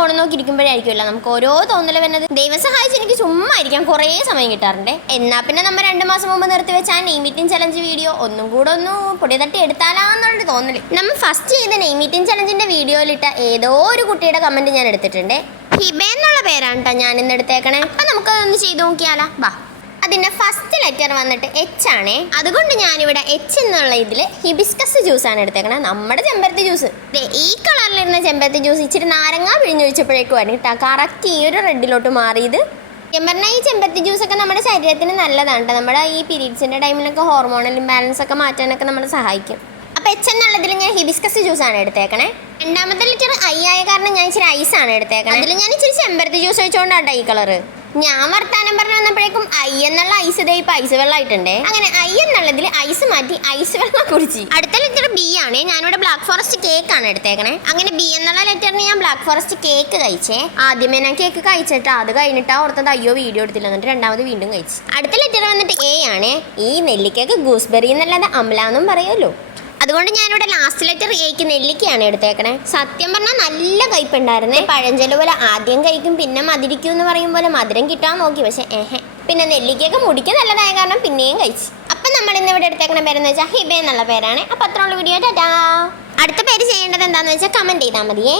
Phone നോക്കി ഇരിക്കുമ്പോഴായിരിക്കുമല്ലോ നമുക്ക് ഓരോ തോന്നൽ വരുന്നത്. ദൈവം സഹായിച്ച് എനിക്ക് ചുമ്മാ ഇരിക്കാൻ കുറേ സമയം കിട്ടാറുണ്ട്. എന്നാൽ പിന്നെ നമ്മൾ 2 മാസം മുമ്പ് നിർത്തി വെച്ച ആ നെയിം മീറ്റിംഗ് ചലഞ്ച് വീഡിയോ ഒന്നും കൂടെ ഒന്ന് പൊടി തട്ടി എടുത്താലാന്നുള്ളൊരു തോന്നല്. നമ്മൾ ഫസ്റ്റ് ചെയ്ത നെയിം മീറ്റിംഗ് ചലഞ്ചിന്റെ വീഡിയോയിലിട്ട ഏതോ ഒരു കുട്ടിയുടെ കമന്റ് ഞാൻ എടുത്തിട്ടുണ്ട്. ഹിബ എന്നുള്ള പേരാണ് കേട്ടോ ഞാൻ ഇന്ന് എടുത്തേക്കണേ. അപ്പം നമുക്കതൊന്ന് ചെയ്ത് നോക്കിയാലോ. ബാ, അതിൻ്റെ ഫസ്റ്റ് ലെറ്റർ വന്നിട്ട് എച്ച് ആണേ. അതുകൊണ്ട് ഞാനിവിടെ എച്ച് എന്നുള്ള ഇതിൽ ഹിബിസ്കസ് ജ്യൂസാണ് എടുത്തേക്കണത്. നമ്മുടെ ചെമ്പരത്തി ജ്യൂസ്. ഈ കളറിലിരുന്ന ചെമ്പരത്തി ജ്യൂസ് ഇച്ചിരി നാരങ്ങ പിഴിഞ്ഞൊഴിച്ചപ്പോഴേക്കുമാണ് കേട്ടോ കറക്റ്റ് ഈ ഒരു റെഡിലോട്ട് മാറിയത്. പറഞ്ഞാൽ ഈ ചെമ്പരത്തി ജ്യൂസൊക്കെ നമ്മുടെ ശരീരത്തിന് നല്ലതാണ് കേട്ടോ. നമ്മുടെ ഈ പീരീഡ്സിൻ്റെ ടൈമിലൊക്കെ ഹോർമോണൽ ഇംബാലൻസ് ഒക്കെ മാറ്റാനൊക്കെ നമ്മളെ സഹായിക്കും. അപ്പോൾ എച്ച് എന്നുള്ളതിൽ ഞാൻ ഹിബിസ്കസ് ജ്യൂസാണ് എടുത്തേക്കണേ. രണ്ടാമത്തെ ലെറ്റർ ഐ ആയ കാരണം ഞാൻ ഇച്ചിരി ഐസാണ് എടുത്തേക്കണേ. അതിൽ ഞാൻ ഇച്ചിരി ചെമ്പരത്തി ജ്യൂസ് ഒഴിച്ചുകൊണ്ടാണ് ഈ കളറ്. ഞാൻ വർത്താനം പറഞ്ഞു വന്നപ്പോഴേക്കും ഐ എന്നുള്ള ഐസ് ഇതേ ഇപ്പം ഐസ് വെള്ളമായിട്ടുണ്ടേ. അങ്ങനെ ഐ എന്നുള്ളതിൽ ഐസ് മാറ്റി ഐസ് വെള്ളം കുടിച്ച്. അടുത്ത ലെറ്റർ ബി ആണ്. ഞാനിവിടെ ബ്ലാക്ക് ഫോറസ്റ്റ് കേക്ക് ആണ് എടുത്തേക്കണേ. അങ്ങനെ ബി എന്നുള്ള ലെറ്ററിന് ഞാൻ ബ്ലാക്ക് ഫോറസ്റ്റ് കേക്ക് കഴിച്ചേ. ആദ്യമേ ഞാൻ കേക്ക് കഴിച്ചിട്ട് അത് കഴിഞ്ഞിട്ടാ ഓർത്തത് അയ്യോ വീഡിയോ എടുത്തില്ല, എന്നിട്ട് രണ്ടാമത് വീണ്ടും കഴിച്ചു. അടുത്ത ലെറ്റർ വന്നിട്ട് എ ആണ്. ഈ നെല്ലിക്കക്ക് ഗൂസ്ബെറി എന്നല്ലാതെ അമലാന്നും പറയുമല്ലോ. അതുകൊണ്ട് ഞാനിവിടെ ലാസ്റ്റ് ലെറ്റർ എക്ക് നെല്ലിക്കയാണ് എടുത്തേക്കണേ. സത്യം പറഞ്ഞാൽ നല്ല കയ്പുണ്ടായിരുന്നേ. പഴഞ്ചൊല്ല് പോലെ ആദ്യം കഴിക്കും പിന്നെ മധുരിക്കും എന്ന് പറയും പോലെ മധുരം കിട്ടാൻ നോക്കി, പക്ഷെ പിന്നെ നെല്ലിക്കയൊക്കെ മുടിക്ക് നല്ലതായ കാരണം പിന്നെയും കഴിച്ചു. അപ്പം നമ്മൾ ഇന്ന് ഇവിടെ എടുത്തേക്കണ പേരെന്ന് വെച്ചാൽ ഹിബ എന്നുള്ള പേരാണ്. അപ്പം അത്രയുള്ള വീഡിയോ ടാറ്റാ. അടുത്ത പേര് ചെയ്യേണ്ടത് എന്താണെന്ന് വെച്ചാൽ കമൻറ്റ് ചെയ്താൽ മതിയേ.